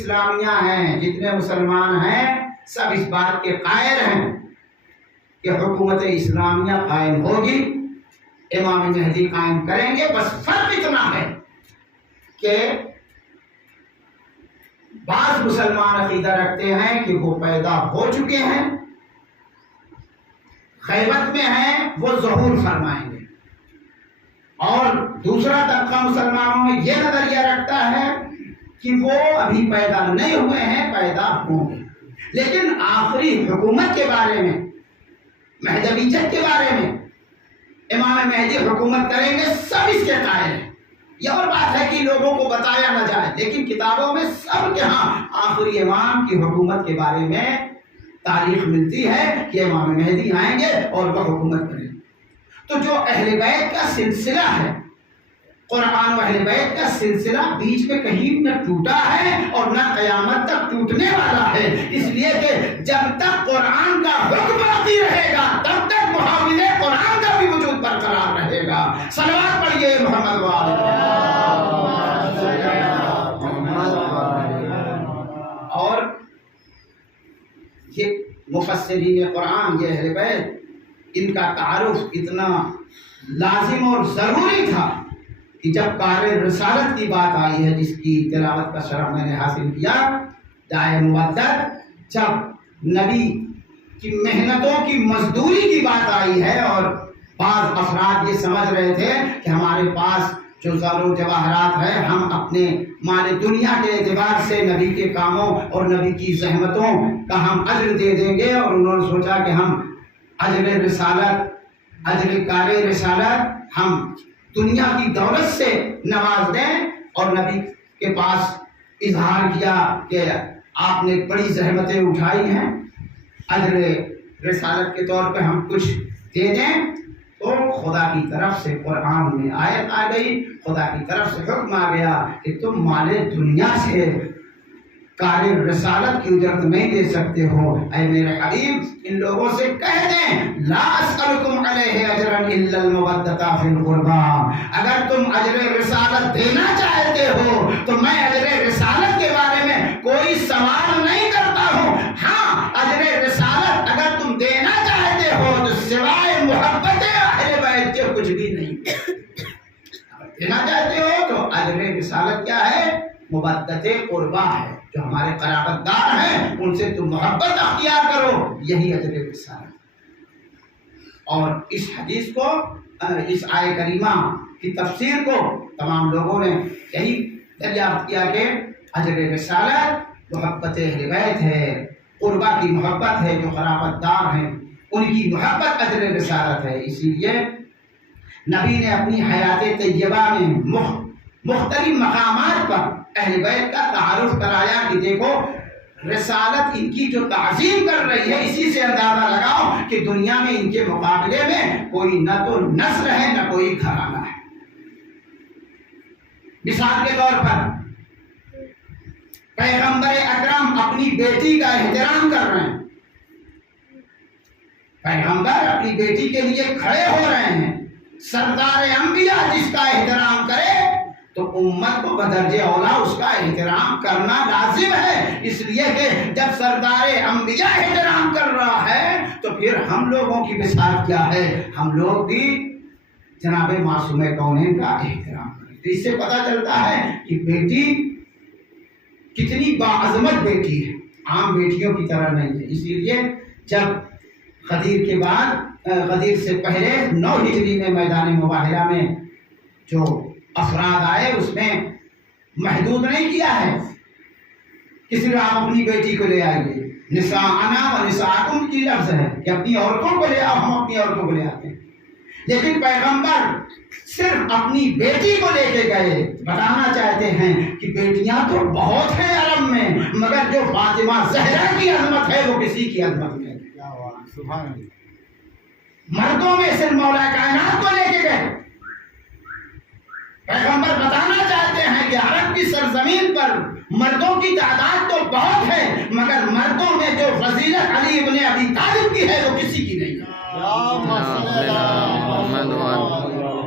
اسلامیہ ہیں، جتنے مسلمان ہیں سب اس بات کے قائل ہیں کہ حکومت اسلامیہ قائم ہوگی، امام مہدی قائم کریں گے۔ بس فرق اتنا ہے کہ بعض مسلمان عقیدہ رکھتے ہیں کہ وہ پیدا ہو چکے ہیں، غیبت میں ہیں، وہ ظہور فرمائیں گے، اور دوسرا طبقہ مسلمانوں میں یہ نظریہ رکھتا ہے کہ وہ ابھی پیدا نہیں ہوئے ہیں، پیدا ہوں گے۔ لیکن آخری حکومت کے بارے میں، مہدویت کے بارے میں، امام مہدی حکومت کریں گے، سب اس کے قائل ہیں۔ یہ اور بات ہے کہ لوگوں کو بتایا نہ جائے، لیکن کتابوں میں سب کے ہاں آخری امام کی حکومت کے بارے میں تاریخ ملتی ہے کہ امام مہدی آئیں گے اور وہ حکومت کریں گے۔ تو جو اہل بیت کا سلسلہ ہے، قرآن و اہل بیت کا سلسلہ بیچ میں کہیں نہ ٹوٹا ہے اور نہ قیامت تک ٹوٹنے والا ہے، اس لیے کہ جب تک قرآن کا حکم باقی رہے گا تب تک محاول قرآن کا بھی وجود برقرار رہے گا۔ صلوات پڑھیے محمد وعلى۔ اور یہ مفسرین قرآن، یہ اہل بیت، ان کا تعارف اتنا لازم اور ضروری تھا کہ جب کار رسالت کی بات آئی ہے، جس کی تلاوت کا شرف میں نے حاصل کیا، دائے مودت، جب نبی کی محنتوں کی مزدوری کی بات آئی ہے، اور بعض افراد یہ سمجھ رہے تھے کہ ہمارے پاس جو زر و جواہرات ہے، ہم اپنے مال دنیا کے اعتبار سے نبی کے کاموں اور نبی کی زحمتوں کا ہم اجر دے دیں گے، اور انہوں نے سوچا کہ ہم اجر رسالت، اجر کار رسالت ہم دنیا کی دولت سے نواز دیں، اور نبی کے پاس اظہار کیا کہ آپ نے بڑی زحمتیں اٹھائی ہیں، اجر رسالت کے طور پہ ہم کچھ دے دیں۔ تو خدا کی طرف سے قرآن میں آیت آ گئی، خدا کی طرف سے حکم آ گیا کہ تم مال دنیا سے کار رسالت کی اجرت نہیں دے سکتے ہو۔ اے میرے حبیب، ان لوگوں سے کہہ دیں لا اسألکم علیہ اجرا الا المودۃ فی القربى، اگر تم اجر رسالت دینا چاہتے ہو تو میں اجر رسالت کے بارے میں کوئی سوال نہیں کرتا ہوں۔ ہاں، اجر رسالت اگر تم دینا چاہتے ہو تو سوائے محبت اہل بیت کے کچھ بھی نہیں۔ اگر دینا چاہتے ہو تو اجر رسالت کیا ہے؟ مودۃ قربیٰ ہے، جو ہمارے قرابت دار ہیں ان سے تم محبت اختیار کرو، یہی اجر رسالت۔ اور اس حدیث کو، اس آیہ کریمہ کی تفسیر کو تمام لوگوں نے یہی دریافت کیا کہ اجر رسالت محبت اہل بیت ہے، قربا کی محبت ہے، جو قرابت دار ہیں ان کی محبت اجر رسالت ہے۔ اسی لیے نبی نے اپنی حیات طیبہ میں مختلف مقامات پر اہل بیت کا تعارف کرایا کہ دیکھو رسالت ان کی جو تعظیم کر رہی ہے، اسی سے اندازہ لگاؤ کہ دنیا میں ان کے مقابلے میں کوئی نہ تو نسل ہے نہ کوئی گھرانہ ہے۔ مثال کے طور پر پیغمبر اکرم اپنی بیٹی کا احترام کر رہے ہیں، پیغمبر اپنی بیٹی کے لیے کھڑے ہو رہے ہیں۔ سردار انبیاء جس کا احترام کرے تو امت کو بدرجہ اولا اس کا احترام کرنا لازم ہے، اس لیے کہ جب سردار انبیاء احترام کر رہا ہے تو پھر ہم لوگوں کی مثال کیا ہے؟ ہم لوگ بھی جناب معصوم کونین کا احترام کریں۔ تو اس سے پتہ چلتا ہے کہ بیٹی کتنی باعظمت بیٹی ہے، عام بیٹیوں کی طرح نہیں ہے۔ اسی لیے جب غدیر کے بعد، غدیر سے پہلے 9 ہجری میں میدان مباہلہ میں جو افراد آئے، اس میں محدود نہیں کیا ہے کہ صرف آپ اپنی بیٹی کو لے آئیے، نساءنا و نساءکم کی لفظ ہے کہ اپنی عورتوں کو لے آؤ، ہم اپنی عورتوں کو لے آتے ہیں۔ لیکن پیغمبر صرف اپنی بیٹی کو لے کے گئے، بتانا چاہتے ہیں کہ بیٹیاں تو بہت ہیں عرب میں، مگر جو فاطمہ زہرا کی عظمت ہے وہ کسی کی عظمت نہیں۔ مردوں میں صرف مولا کائنات کو لے کے گئے۔ پیغمبر بتانا چاہتے ہیں کہ عرب کی سرزمین پر مردوں کی تعداد تو بہت ہے، مگر مردوں میں جو فضیلت علی ابن ابی طالب کی ہے وہ کسی کی نہیں ہے۔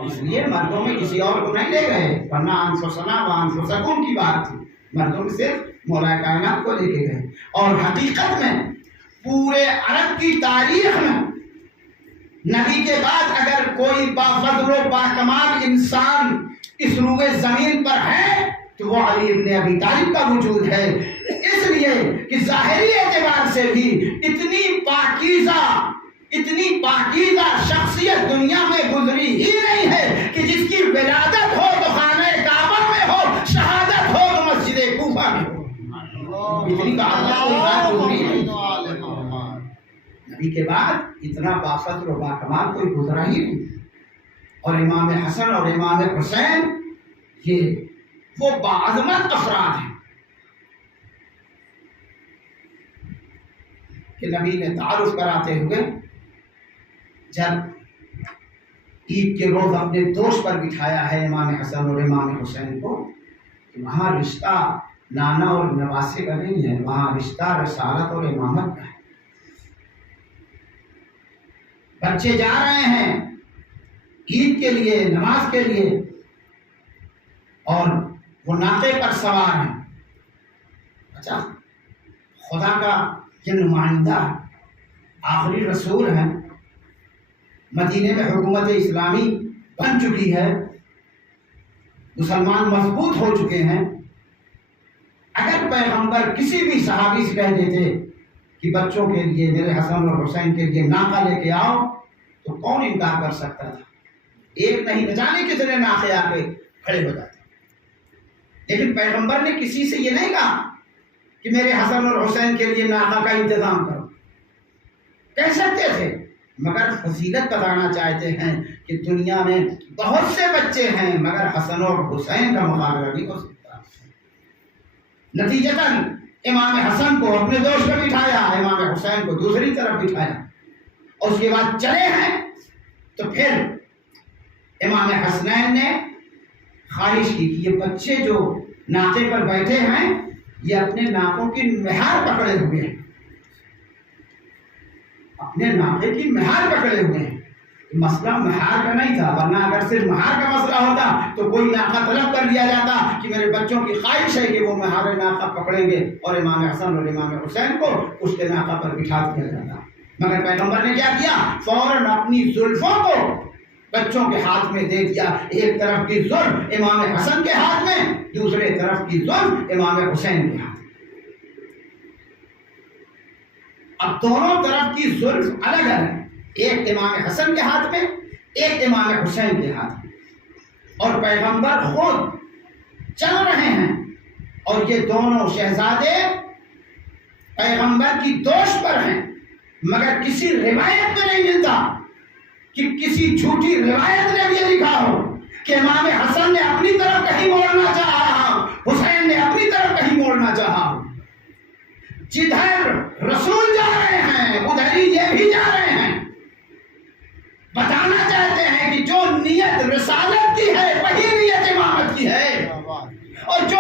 اس لیے مردوں میں کسی اور کو نہیں لے گئے، ورنہ انفسنا و انفسکم کی بات تھی۔ مردوں میں صرف مولا کائنات کو لے کے گئے. اور حقیقت میں پورے عرب کی تاریخ میں نبی کے بعد اگر کوئی بافضل و باکمال انسان اس روئے زمین پر ہے تو وہ علی ابن ابی طالب کا وجود ہے. اس لیے کہ ظاہری اعتبار سے بھی اتنی پاکیزہ شخصیت دنیا میں گزری ہی نہیں ہے کہ جس کی ولادت ہو تو خانہ کعبہ میں ہو، شہادت ہو تو مسجد کوفہ میں ہو. اتنی نبی کے بعد اتنا بافضل و باکمال کوئی گزرا ہی نہیں. اور امام حسن اور امام حسین یہ وہ باعظمت افراد ہیں کہ نبی نے تعارف کراتے ہوئے جب عید کے روز اپنے دوست پر بٹھایا ہے امام حسن اور امام حسین کو، کہ وہاں رشتہ نانا اور نواسے کا نہیں ہے، وہاں رشتہ رسالت اور امامت کا ہے. بچے جا رہے ہیں عید کے لیے، نماز کے لیے، اور وہ ناقے پر سوار ہیں. اچھا، خدا کا یہ نمائندہ آخری رسول ہیں، مدینے میں حکومت اسلامی بن چکی ہے، مسلمان مضبوط ہو چکے ہیں. اگر پیغمبر کسی بھی صحابی سے کہہ دیتے کہ بچوں کے لیے، میرے حسن اور حسین کے لیے ناقہ لے کے آؤ، تو کون انکار کر سکتا تھا؟ ایک نہیں نہ جانے کتنے ناقے آ کے کھڑے ہو جاتے. لیکن پیغمبر نے کسی سے یہ نہیں کہا کہ میرے حسن اور حسین کے لیے ناقہ کا انتظام کرو. کہہ سکتے تھے، مگر فضیلت بتانا چاہتے ہیں کہ دنیا میں بہت سے بچے ہیں مگر حسن اور حسین کا مقابلہ نہیں ہو سکتا. نتیجتاً امام حسن کو اپنے دوست پر بٹھایا، امام حسین کو دوسری طرف بٹھایا، اور اس کے بعد چلے ہیں. تو پھر امام حسنین نے خواہش کی کہ یہ بچے جو ناقے پر بیٹھے ہیں یہ اپنے ناقوں کی مہار پکڑے ہوئے ہیں، اپنے ناقے کی مہار پکڑے ہوئے ہیں. مسئلہ مہار کا نہیں تھا، ورنہ اگر صرف مہار کا مسئلہ ہوتا تو کوئی ناقہ طلب کر لیا جاتا کہ میرے بچوں کی خواہش ہے کہ وہ مہار ناقہ پکڑیں گے، اور امام حسن اور امام حسین کو اس کے ناقہ پر بٹھا دیا جاتا. مگر پیغمبر نے کیا کیا؟ فوراً اپنی زلفوں کو بچوں کے ہاتھ میں دے دیا. ایک طرف کی زلف امام حسن کے ہاتھ میں، دوسرے طرف کی زلف امام حسین کے ہاتھ میں. اب دونوں طرف کی زلف الگ الگ، ایک امام حسن کے ہاتھ میں، ایک امام حسین کے ہاتھ میں. اور پیغمبر خود چل رہے ہیں، اور یہ دونوں شہزادے پیغمبر کی دوش پر ہیں. مگر کسی روایت میں نہیں ملتا کہ کسی جھوٹی روایت نے بھی یہ لکھا ہو کہ امام حسن نے اپنی طرف کہیں موڑنا چاہا، حسین نے اپنی طرف کہیں موڑنا چاہا. جدھر رسول جا رہے ہیں ادھر ہی یہ بھی جا رہے ہیں. بتانا چاہتے ہیں کہ جو نیت رسالت کی ہے وہی نیت امامت کی ہے، اور جو